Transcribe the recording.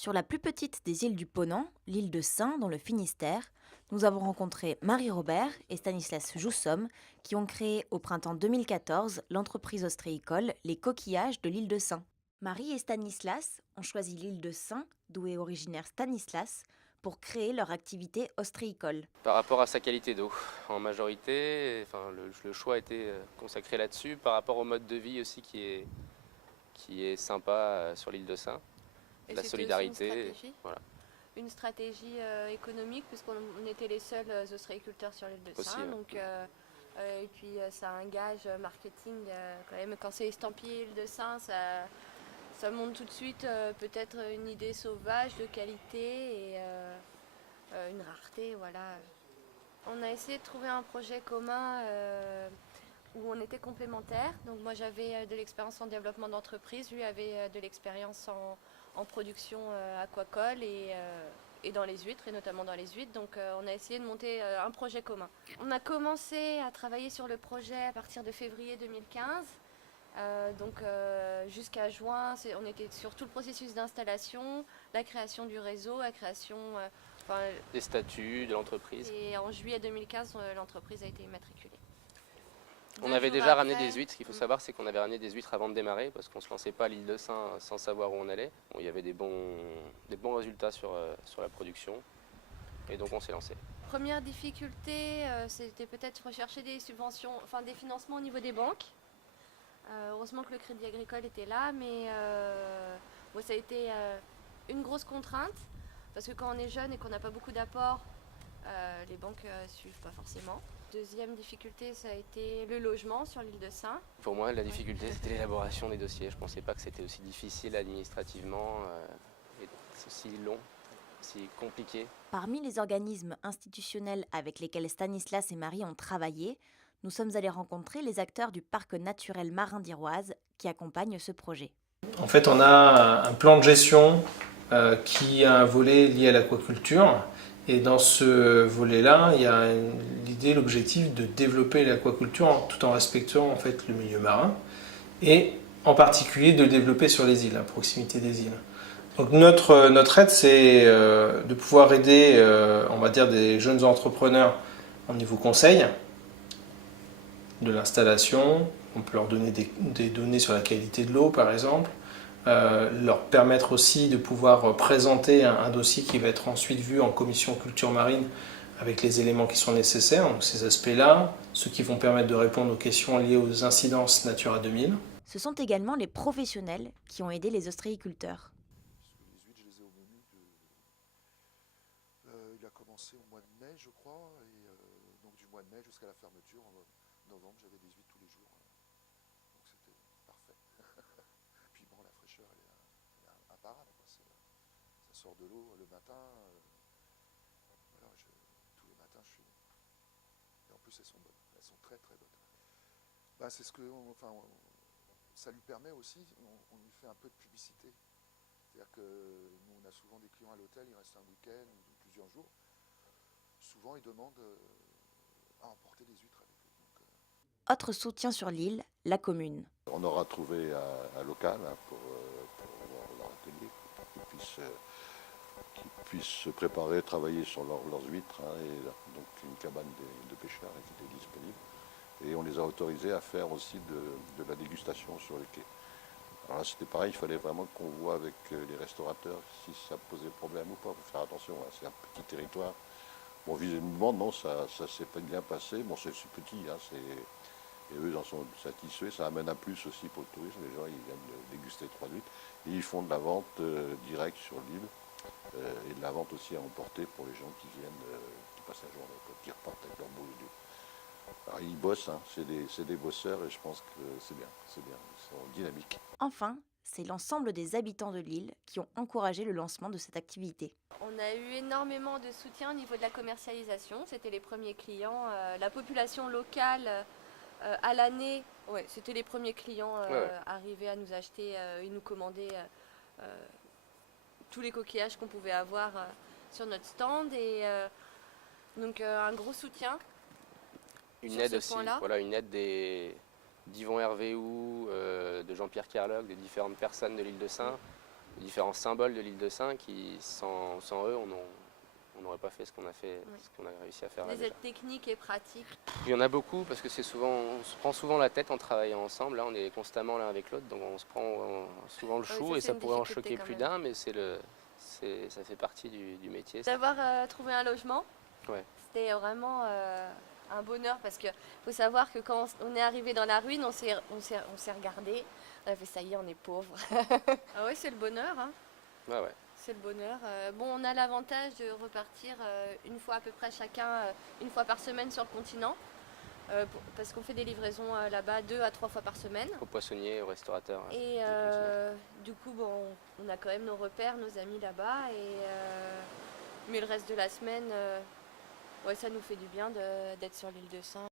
Sur la plus petite des îles du Ponant, l'île de Saint, dans le Finistère, nous avons rencontré Marie Robert et Stanislas Joussomme qui ont créé au printemps 2014 l'entreprise ostréicole Les Coquillages de l'île de Saint. Marie et Stanislas ont choisi l'île de Saint, d'où est originaire Stanislas, pour créer leur activité ostréicole. Par rapport à sa qualité d'eau, en majorité, enfin, le choix a été consacré là-dessus, par rapport au mode de vie aussi qui est sympa sur l'île de Saint, Et la c'était aussi solidarité, voilà, une stratégie économique, puisqu'on était les seuls ostréiculteurs sur l'île de aussi. Saint. Ouais. Donc, et puis ça a un gage marketing quand même. Quand c'est estampillé île de Saint, ça montre tout de suite peut-être une idée sauvage de qualité et une rareté. Voilà. On a essayé de trouver un projet commun où on était complémentaires. Donc moi j'avais de l'expérience en développement d'entreprise, lui avait de l'expérience en production aquacole et dans les huîtres, et notamment dans les huîtres. Donc on a essayé de monter un projet commun. On a commencé à travailler sur le projet à partir de février 2015. Jusqu'à juin, on était sur tout le processus d'installation, la création du réseau, la création des statuts de l'entreprise. Et en juillet 2015, l'entreprise a été immatriculée. On avait déjà ramené des huîtres. Ce qu'il faut savoir, c'est qu'on avait ramené des huîtres avant de démarrer, parce qu'on ne se lançait pas à l'île de Saint sans savoir où on allait. Bon, il y avait des bons résultats sur la production, et donc on s'est lancé. Première difficulté, c'était peut-être rechercher des subventions, enfin des financements au niveau des banques. Heureusement que le Crédit Agricole était là, mais ça a été une grosse contrainte, parce que quand on est jeune et qu'on n'a pas beaucoup d'apports, les banques ne suivent pas forcément. Deuxième difficulté, ça a été le logement sur l'île de Saint. Pour moi, la difficulté, c'était l'élaboration des dossiers. Je ne pensais pas que c'était aussi difficile administrativement et aussi long, aussi compliqué. Parmi les organismes institutionnels avec lesquels Stanislas et Marie ont travaillé, nous sommes allés rencontrer les acteurs du parc naturel marin d'Iroise qui accompagnent ce projet. En fait, on a un plan de gestion qui a un volet lié à l'aquaculture. Et dans ce volet-là, il y a l'idée, l'objectif de développer l'aquaculture tout en respectant en fait le milieu marin et en particulier de le développer sur les îles, à proximité des îles. Donc notre aide, c'est de pouvoir aider, on va dire, des jeunes entrepreneurs au niveau conseil, de l'installation. On peut leur donner des données sur la qualité de l'eau, par exemple. Leur permettre aussi de pouvoir présenter un dossier qui va être ensuite vu en commission culture marine avec les éléments qui sont nécessaires, donc ces aspects-là, ceux qui vont permettre de répondre aux questions liées aux incidences Natura 2000. Ce sont également les professionnels qui ont aidé les ostréiculteurs. Les huîtres, je les ai au menu il a commencé au mois de mai, je crois, et donc du mois de mai jusqu'à la fermeture, en novembre, j'avais des huîtres tous les jours. Donc c'était parfait. Puis bon, la fraîcheur, elle est imparable. Ça sort de l'eau le matin. Voilà, tous les matins, je suis. Et en plus, elles sont bonnes. Elles sont très très bonnes. Ben, c'est ce que, ça lui permet aussi. On lui fait un peu de publicité. C'est-à-dire que nous, on a souvent des clients à l'hôtel, ils restent un week-end ou plusieurs jours. Souvent, ils demandent à emporter des huîtres avec eux. Donc, Autre soutien sur l'île, la commune. On aura trouvé un local pour leur atelier, pour qu'ils puissent se préparer, travailler sur leurs huîtres, et donc une cabane de pêcheurs qui était disponible. Et on les a autorisés à faire aussi de la dégustation sur les quais. Alors là, c'était pareil, il fallait vraiment qu'on voit avec les restaurateurs si ça posait problème ou pas. Il faut faire attention, c'est un petit territoire. Bon, visiblement, non, ça s'est pas bien passé. Bon, c'est petit, et eux, ils en sont satisfaits. Ça amène un plus aussi pour le tourisme. Les gens, ils viennent déguster 3 huîtres. Et ils font de la vente directe sur l'île et de la vente aussi à emporter pour les gens qui viennent, qui passent la journée, qui repartent avec leur beau lieu. Alors, ils bossent, c'est des bosseurs et je pense que c'est bien, ils sont dynamiques. Enfin, c'est l'ensemble des habitants de l'île qui ont encouragé le lancement de cette activité. On a eu énormément de soutien au niveau de la commercialisation. C'était les premiers clients. La population locale, à l'année, c'était les premiers clients arrivés à nous acheter et nous commander tous les coquillages qu'on pouvait avoir sur notre stand. Et donc un gros soutien. Une sur aide ce aussi, point-là. voilà, une aide d'Yvon Hervéou, de Jean-Pierre Carloc, des différentes personnes de l'île de Saint, différents symboles de l'île de Sein qui, sans eux, on n'aurait pas fait ce qu'on a fait, ce qu'on a réussi à faire là Les déjà. aides techniques et pratiques. Il y en a beaucoup parce que c'est souvent, on se prend souvent la tête en travaillant ensemble. Là, on est constamment l'un avec l'autre, donc on se prend souvent le Oui, chou ça, et c'est ça une pourrait en difficulté choquer quand plus même. d'un, mais ça fait partie du métier. D'avoir trouvé un logement, Ouais. c'était vraiment un bonheur parce qu'il faut savoir que quand on est arrivé dans la ruine, on s'est regardé, on a fait ça y est, on est pauvre. Ah oui, c'est le bonheur, hein. Ouais, ouais. C'est le bonheur. Bon, on a l'avantage de repartir une fois à peu près chacun, une fois par semaine sur le continent, parce qu'on fait des livraisons là-bas 2 à 3 fois par semaine. Au poissonnier, au restaurateur. Et du coup, bon, on a quand même nos repères, nos amis là-bas. Mais le reste de la semaine, ouais, ça nous fait du bien d'être sur l'île de Sein.